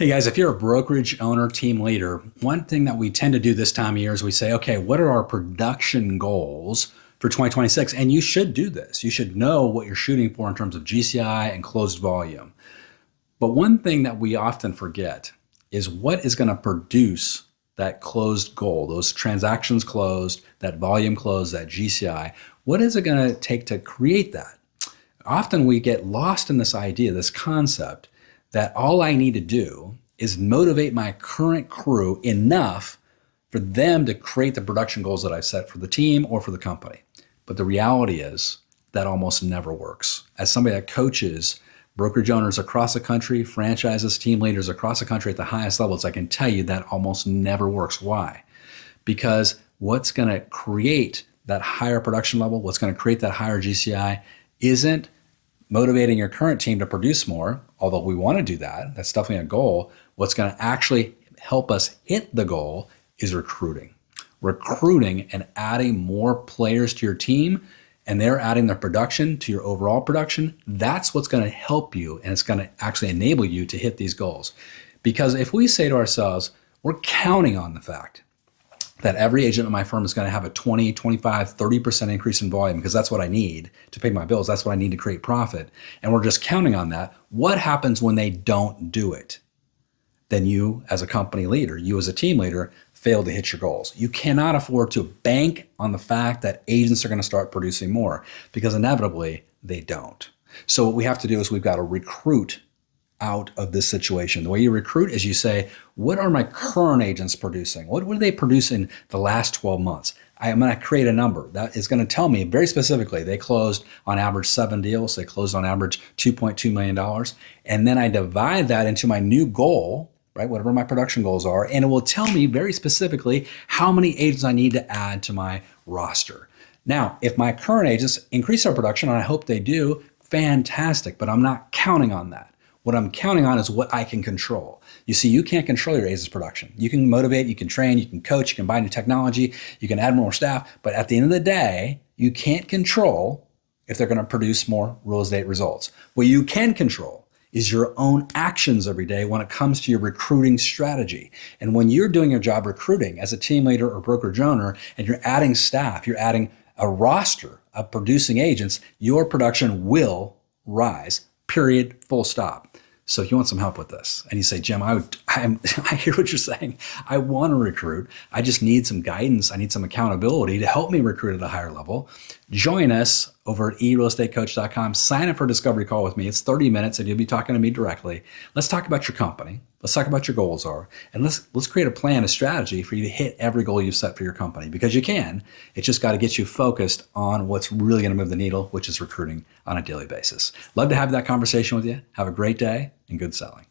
Hey guys, if you're a brokerage owner, team leader, one thing that we tend to do this time of year is we say, okay, what are our production goals for 2026? And you should do this. You should know what you're shooting for in terms of GCI and closed volume. But one thing that we often forget is what is going to produce that closed goal, those transactions closed, that volume closed, that GCI. What is it going to take to create that? Often we get lost in this idea, this concept, that all I need to do is motivate my current crew enough for them to create the production goals that I've set for the team or for the company. But the reality is that almost never works. As somebody that coaches brokerage owners across the country, franchises, team leaders across the country at the highest levels, I can tell you that almost never works. Why? Because what's going to create that higher production level, what's going to create that higher GCI isn't motivating your current team to produce more, although we want to do that. That's definitely a goal. What's going to actually help us hit the goal is recruiting. Recruiting and adding more players to your team, and they're adding their production to your overall production. That's what's going to help you, and it's going to actually enable you to hit these goals. Because if we say to ourselves, we're counting on the fact that every agent in my firm is going to have a 20, 25, 30% increase in volume because that's what I need to pay my bills. That's what I need to create profit. And we're just counting on that. What happens when they don't do it? Then you as a company leader, you as a team leader, fail to hit your goals. You cannot afford to bank on the fact that agents are going to start producing more because inevitably they don't. So what we have to do is we've got to recruit out of this situation. The way you recruit is you say, what are my current agents producing? What did they produce in the last 12 months? I'm going to create a number that is going to tell me very specifically, they closed on average 7 deals. They closed on average $2.2 million. And then I divide that into my new goal, right? Whatever my production goals are. And it will tell me very specifically how many agents I need to add to my roster. Now, if my current agents increase their production, and I hope they do, fantastic, but I'm not counting on that. What I'm counting on is what I can control. You see, you can't control your agent's production. You can motivate, you can train, you can coach, you can buy new technology, you can add more staff, but at the end of the day, you can't control if they're going to produce more real estate results. What you can control is your own actions every day when it comes to your recruiting strategy. And when you're doing your job recruiting as a team leader or brokerage owner, and you're adding staff, you're adding a roster of producing agents, your production will rise, period, full stop. So if you want some help with this and you say, Jim, I hear what you're saying. I want to recruit. I just need some guidance. I need some accountability to help me recruit at a higher level. Join us over at eRealEstateCoach.com. Sign up for a discovery call with me. It's 30 minutes and you'll be talking to me directly. Let's talk about your company. Let's talk about your goals are. And let's create a plan, a strategy for you to hit every goal you've set for your company because you can. It's just got to get you focused on what's really going to move the needle, which is recruiting on a daily basis. Love to have that conversation with you. Have a great day and good selling.